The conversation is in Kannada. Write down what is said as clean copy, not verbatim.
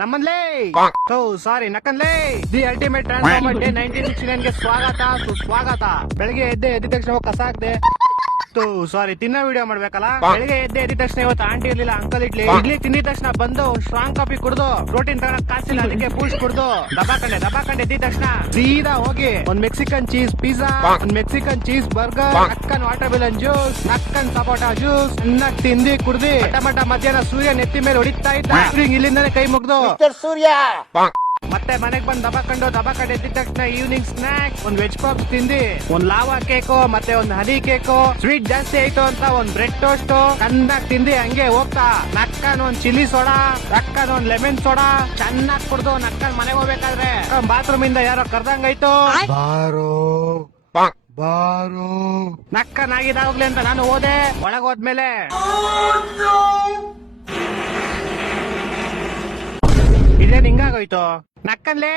ನಮ್ಮನ್ಲೇ ಸಾರಿ ನಕ್ಕನ್ಲೇ ದಿ ಅಲ್ಟಿಮೇಟ್ ಟ್ರಾನ್ಸ್ಫಾರ್ಮರ್ ಡೇ 1969 ಗೆ ಸ್ವಾಗತ ಸುಸ್ವಾಗತ. ಬೆಳಿಗ್ಗೆ ಎದ್ದ ತಕ್ಷಣ ಕಸ ಹಾಕ್ದೆ. ಸಾರಿ ತಿನ್ನೋ ವಿಡಿಯೋ ಮಾಡ್ಬೇಕಲ್ಲ. ಬೆಳಿಗ್ಗೆ ಎದ್ದ ತಕ್ಷಣ ಇವತ್ತು ಆಂಟಿ ಇರ್ಲಿಲ್ಲ, ಅಂಕಲ್ ಇಡ್ಲಿ ತಿಂದಿದ ತಕ್ಷಣ ಬಂದು ಸ್ಟ್ರಾಂಗ್ ಕಾಫಿ ಕುಡ್ದು ಪ್ರೋಟೀನ್ ತಗೊಳಕ್ ಕಾಸಿಲ್ಲ, ಅದಕ್ಕೆ ಬೂಸ್ಟ್ ಕುಡ್ದು ದಬಾಕಂಡೆ ಎದ್ದ ತಕ್ಷಣ ಸೀದಾ ಹೋಗಿ ಒಂದ್ ಮೆಕ್ಸಿಕನ್ ಚೀಸ್ ಪಿಜ್ಜಾ, ಒಂದ್ ಮೆಕ್ಸಿಕನ್ ಚೀಸ್ ಬರ್ಗರ್, ಅಕ್ಕನ್ ವಾಟರ್ ಮೆಲನ್ ಜ್ಯೂಸ್, ಅಕ್ಕನ್ ಸಪೋಟಾ ಜ್ಯೂಸ್ ಚೆನ್ನಾಗಿ ತಿಂದಿ ಕುಡ್ದಿ ಟಮಟ ಮಧ್ಯಾಹ್ನ ಸೂರ್ಯ ನೆತ್ತಿ ಮೇಲೆ ಹೊಡಿತಾ ಇದ್ದ. ಇಲ್ಲಿಂದಾನೆ ಕೈ ಮುಗ್ದು ಸೂರ್ಯ ಮತ್ತೆ ಮನೆಗ್ ಬಂದ್ ದಬಾಕಂಡು ಎದ್ದ ತಕ್ಷಣ ಈವ್ನಿಂಗ್ ಸ್ನಾಕ್ಸ್ ಒಂದ್ ವೆಜ್ ಪಪ್ಸ್ ತಿಂದಿ, ಒಂದ್ ಲಾವಾ ಕೇಕು ಮತ್ತೆ ಒಂದ್ ಹನಿ ಕೇಕು, ಸ್ವೀಟ್ ಜಾಸ್ತಿ ಆಯ್ತು ಅಂತ ಒಂದ್ ಬ್ರೆಡ್ ಟೋಸ್ಟ್ ಚೆನ್ನಾಗಿ ತಿಂದಿ ಹಂಗೆ ಹೋಗ್ತಾ ನಕ್ಕನ್ ಒಂದ್ ಚಿಲ್ಲಿ ಸೋಡಾ, ನಕ್ಕನ್ ಒಂದ್ ಲೆಮನ್ ಸೋಡಾ ಚೆನ್ನಾಗಿ ಕುಡ್ದು ನಕ್ಕನ್ ಮನೆಗೆ ಹೋಗ್ಬೇಕಾದ್ರೆ ಬಾತ್ರೂಮ್ ಇಂದ ಯಾರೋ ಕರ್ದಂಗಾಯ್ತು, ಬಾರೋ ನಕ್ಕನ್ ಆಗಿದಾಗ್ಲಿ ಅಂತ ನಾನು ಹೋದೆ. ಒಳಗ್ ಹೋದ್ಮೇಲೆ ಇದೇನ್ ಹಿಂಗಾಗೋಯ್ತು ನಕ್ಕನ್ಲೇ.